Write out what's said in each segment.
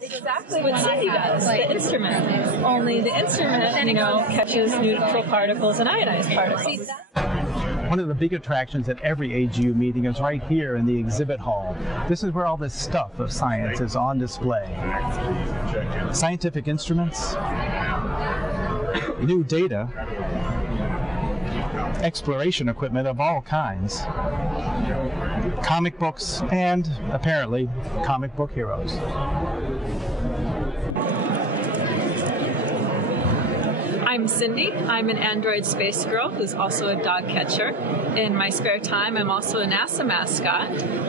Exactly what Cindy does, the instrument. Only the instrument, catches neutral particles and ionized particles. One of the big attractions at every AGU meeting is right here in the exhibit hall. This is where all this stuff of science is on display. Scientific instruments, new data, exploration equipment of all kinds, comic books, and apparently comic book heroes. I'm Cindy. I'm an android space girl who's also a dog catcher. In my spare time, I'm also a NASA mascot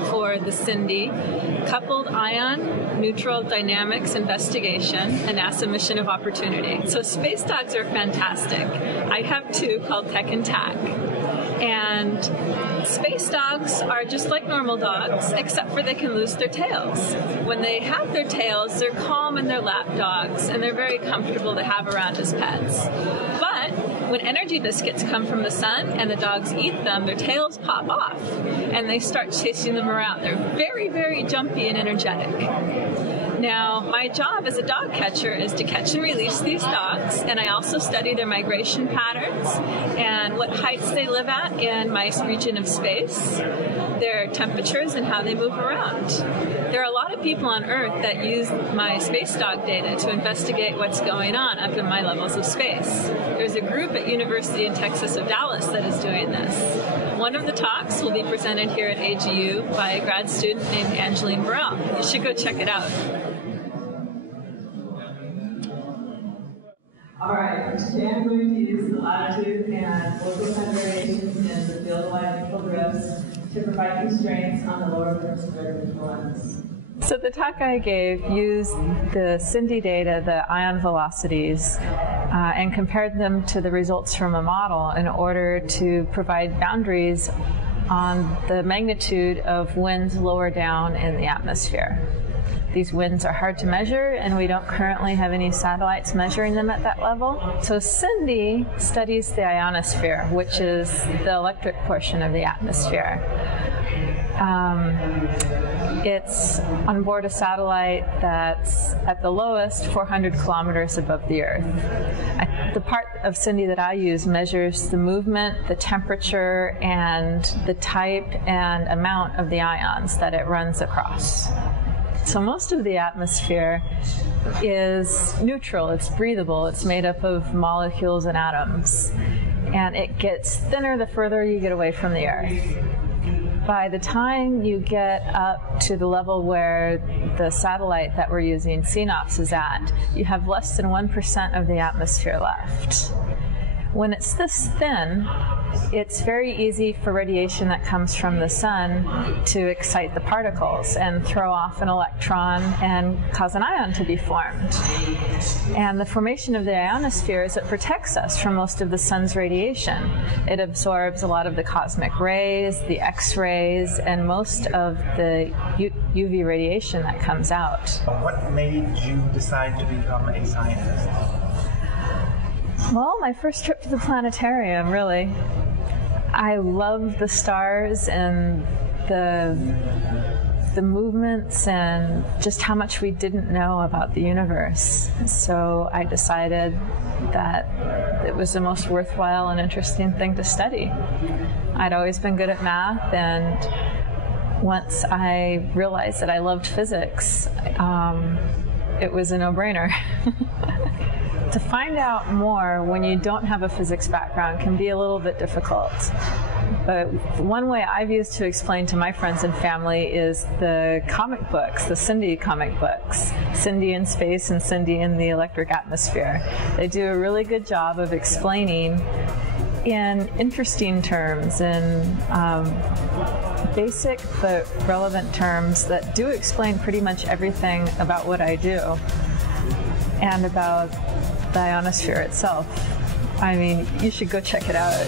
for the Cindy Coupled Ion Neutral Dynamics Investigation, a NASA mission of opportunity. So space dogs are fantastic. I have two called Tech and Tack. And space dogs are just like normal dogs, except for they can lose their tails. When they have their tails, they're calm and they're lap dogs, and they're very comfortable to have around as pets. But when energy biscuits come from the sun and the dogs eat them, their tails pop off, and they start chasing them around. They're very, very jumpy and energetic. Now, my job as a dog catcher is to catch and release these dogs, and I also study their migration patterns and what heights they live at in my region of space, their temperatures, and how they move around. There are a lot of people on Earth that use my space dog data to investigate what's going on up in my levels of space. There's a group at University in Texas of Dallas that is doing this. One of the talks will be presented here at AGU by a grad student named Angeline Burrell. You should go check it out. All right, today I'm going to use the latitude and local time variations in the field-wide neutral drifts to provide constraints on the lower hemispheric neutral lens. So the talk I gave used the Cindy data, the ion velocities, and compared them to the results from a model in order to provide boundaries on the magnitude of winds lower down in the atmosphere. These winds are hard to measure, and we don't currently have any satellites measuring them at that level. So Cindy studies the ionosphere, which is the electric portion of the atmosphere. It's on board a satellite that's at the lowest 400 kilometers above the Earth. The part of Cindy that I use measures the movement, the temperature, and the type and amount of the ions that it runs across. So most of the atmosphere is neutral, it's breathable, it's made up of molecules and atoms, and it gets thinner the further you get away from the Earth. By the time you get up to the level where the satellite that we're using, CNOPS, is at, you have less than 1% of the atmosphere left. When it's this thin, it's very easy for radiation that comes from the sun to excite the particles and throw off an electron and cause an ion to be formed. And the formation of the ionosphere is it protects us from most of the sun's radiation. It absorbs a lot of the cosmic rays, the X-rays, and most of the UV radiation that comes out. What made you decide to become a scientist? Well, my first trip to the planetarium, really. I love the stars and the movements and just how much we didn't know about the universe. So I decided that it was the most worthwhile and interesting thing to study. I'd always been good at math, and once I realized that I loved physics, it was a no-brainer. To find out more when you don't have a physics background can be a little bit difficult. But one way I've used to explain to my friends and family is the comic books, the Cindy comic books, Cindy in Space and Cindy in the Electric Atmosphere. They do a really good job of explaining in interesting terms, in basic but relevant terms that do explain pretty much everything about what I do and about the ionosphere itself. I mean, you should go check it out.